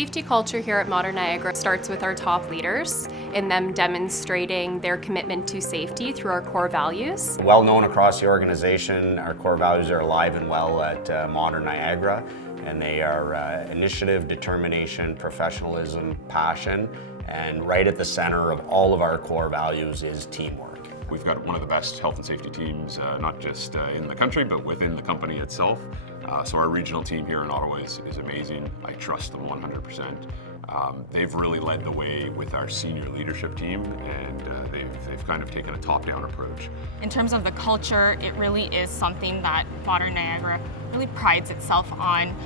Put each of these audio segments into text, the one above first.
safety culture here at Modern Niagara starts with our top leaders in them demonstrating their commitment to safety through our core values. Well known across the organization, our core values are alive and well at Modern Niagara, and they are initiative, determination, professionalism, passion, and right at the center of all of our core values is teamwork. We've got one of the best health and safety teams, not just in the country, but within the company itself. So our regional team here in Ottawa is amazing. I trust them 100%. They've really led the way with our senior leadership team, and they've kind of taken a top-down approach. In terms of the culture, it really is something that Modern Niagara really prides itself on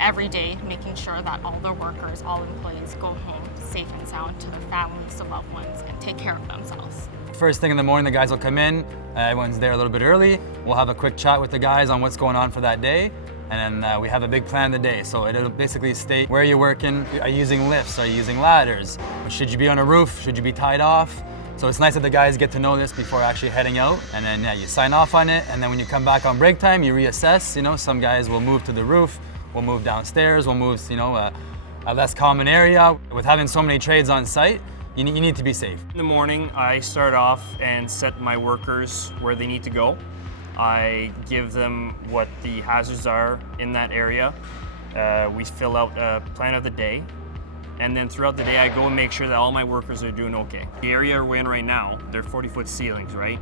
every day, making sure that all the workers, all employees go home safe and sound to their families, to loved ones, and take care of themselves. First thing in the morning, the guys will come in. Everyone's there a little bit early. We'll have a quick chat with the guys on what's going on for that day. And then we have a big plan of the day. So it'll basically state where you're working. Are you using lifts? Are you using ladders? Should you be on a roof? Should you be tied off? So it's nice that the guys get to know this before actually heading out. And then you sign off on it. And then when you come back on break time, you reassess. Some guys will move to the roof. We'll move downstairs. We'll move, a less common area. With having so many trades on site, you need to be safe. In the morning, I start off and set my workers where they need to go. I give them what the hazards are in that area. We fill out a plan of the day. And then throughout the day, I go and make sure that all my workers are doing okay. The area we're in right now, they're 40-foot ceilings, right?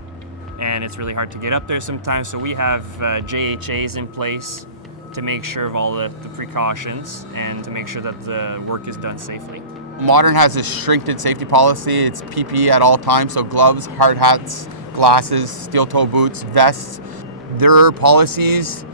And it's really hard to get up there sometimes, so we have JHAs in place to make sure of all the precautions and to make sure that the work is done safely. Modern has a stricted safety policy. It's PPE at all times, so gloves, hard hats, glasses, steel-toe boots, vests. Their policies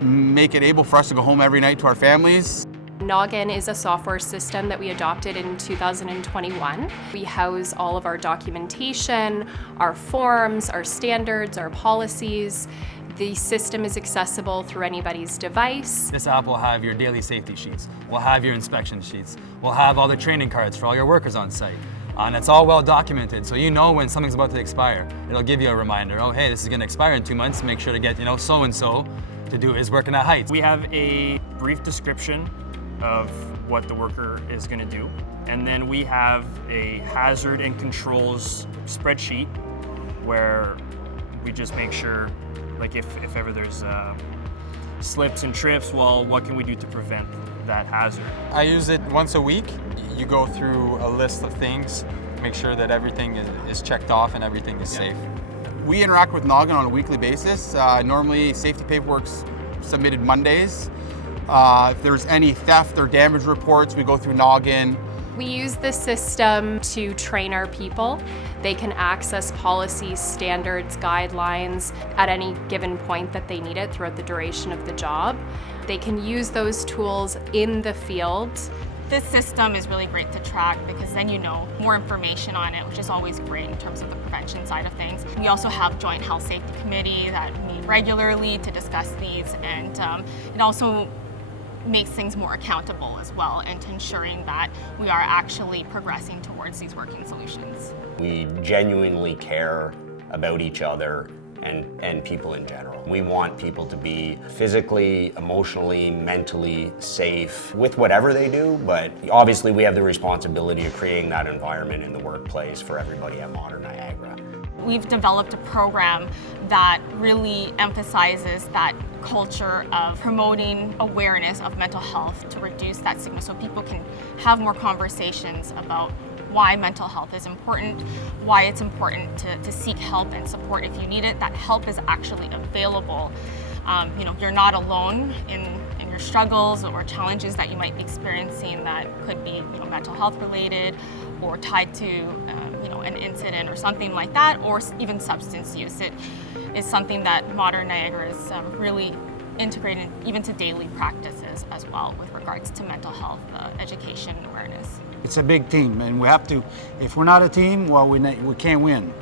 make it able for us to go home every night to our families. Noggin is a software system that we adopted in 2021. We house all of our documentation, our forms, our standards, our policies. The system is accessible through anybody's device. This app will have your daily safety sheets. We'll have your inspection sheets. We'll have all the training cards for all your workers on site. And it's all well documented, so you know when something's about to expire. It'll give you a reminder, oh hey, this is gonna expire in 2 months, make sure to get so-and-so to do his work in that height. We have a brief description of what the worker is gonna do. And then we have a hazard and controls spreadsheet where we just make sure, like if ever there's slips and trips, well, what can we do to prevent that hazard? I use it once a week. You go through a list of things, make sure that everything is checked off and everything is safe. We interact with Noggin on a weekly basis. Normally, safety paperwork's submitted Mondays. If there's any theft or damage reports, we go through Noggin. We use the system to train our people. They can access policies, standards, guidelines at any given point that they need it throughout the duration of the job. They can use those tools in the field. This system is really great to track because then you know more information on it, which is always great in terms of the prevention side of things. We also have Joint Health Safety Committee that meet regularly to discuss these, and it also makes things more accountable as well, and to ensuring that we are actually progressing towards these working solutions. We genuinely care about each other and people in general. We want people to be physically, emotionally, mentally safe with whatever they do, but obviously we have the responsibility of creating that environment in the workplace for everybody at Modern Niagara. We've developed a program that really emphasizes that culture of promoting awareness of mental health to reduce that stigma so people can have more conversations about why mental health is important, why it's important to seek help and support if you need it. That help is actually available. You're not alone in your struggles or challenges that you might be experiencing that could be mental health related or tied to an incident or something like that, or even substance use. It is something that Modern Niagara is really integrated even to daily practices as well with regards to mental health education and awareness. It's a big team, and we have to. If we're not a team, well, we can't win.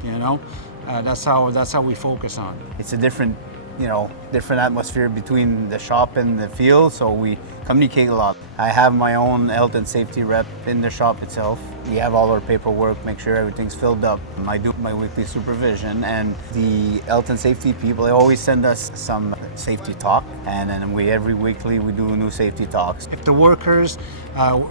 That's how we focus on. It's a different different atmosphere between the shop and the field, so we communicate a lot. I have my own health and safety rep in the shop itself. We have all our paperwork, make sure everything's filled up. I do my weekly supervision, and the health and safety people, they always send us some safety talk, and then every weekly we do new safety talks. If the worker's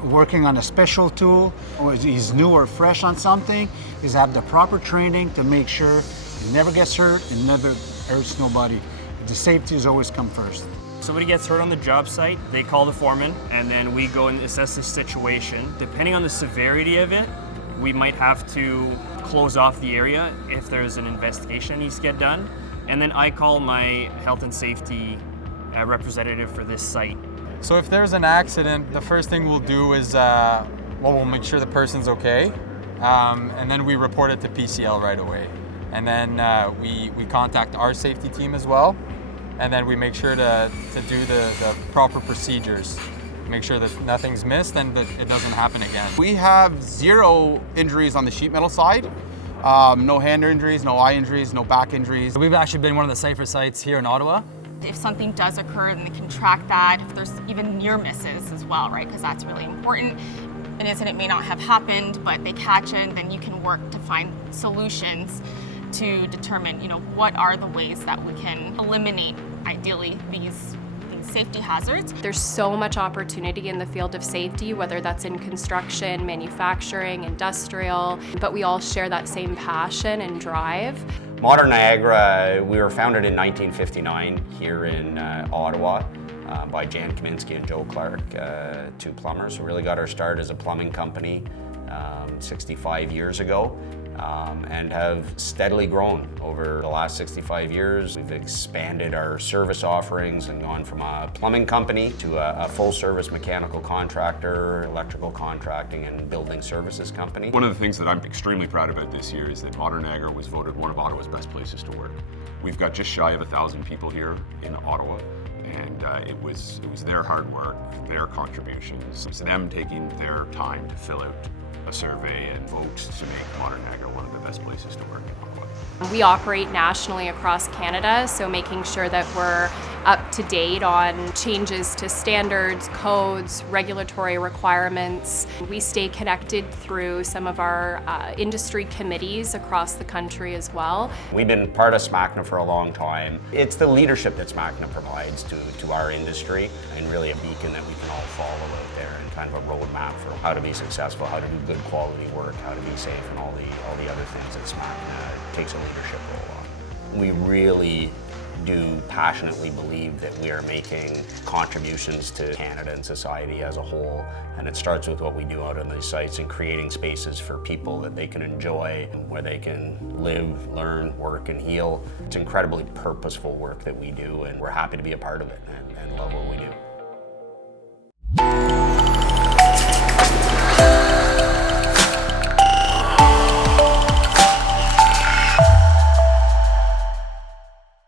working on a special tool, or he's new or fresh on something, is have the proper training to make sure he never gets hurt and never hurts nobody. The safety has always come first. Somebody gets hurt on the job site, they call the foreman, and then we go and assess the situation. Depending on the severity of it, we might have to close off the area if there's an investigation that needs to get done. And then I call my health and safety representative for this site. So if there's an accident, the first thing we'll do is, we'll make sure the person's okay, and then we report it to PCL right away. And then we contact our safety team as well, and then we make sure to do the proper procedures, make sure that nothing's missed and that it doesn't happen again. We have 0 injuries on the sheet metal side. No hand injuries, no eye injuries, no back injuries. We've actually been one of the safer sites here in Ottawa. If something does occur, then they can track that. If there's even near misses as well, right? Because that's really important. An incident may not have happened, but they catch it, then you can work to find solutions to determine, what are the ways that we can eliminate, ideally, these safety hazards. There's so much opportunity in the field of safety, whether that's in construction, manufacturing, industrial, but we all share that same passion and drive. Modern Niagara, we were founded in 1959 here in Ottawa by Jan Kaminsky and Joe Clark, 2 plumbers who really got our start as a plumbing company 65 years ago. And have steadily grown over the last 65 years. We've expanded our service offerings and gone from a plumbing company to a full-service mechanical contractor, electrical contracting, and building services company. One of the things that I'm extremely proud about this year is that Modern Niagara was voted one of Ottawa's best places to work. We've got just shy of 1,000 people here in Ottawa, and it was their hard work, their contributions. It's them taking their time to fill out a survey and votes to make Modern Niagara one of the best places to work in Ottawa. We operate nationally across Canada, so making sure that we're up to date on changes to standards, codes, regulatory requirements. We stay connected through some of our industry committees across the country as well. We've been part of SMACNA for a long time. It's the leadership that SMACNA provides to our industry, and really a beacon that we can all follow out there, and kind of a roadmap for how to be successful, how to do good quality work, how to be safe, and all the other things that SMACNA takes a leadership role on. We really do passionately believe that we are making contributions to Canada and society as a whole, and it starts with what we do out on these sites and creating spaces for people that they can enjoy, where they can live, learn, work, and heal. It's incredibly purposeful work that we do, and we're happy to be a part of it and love what we do.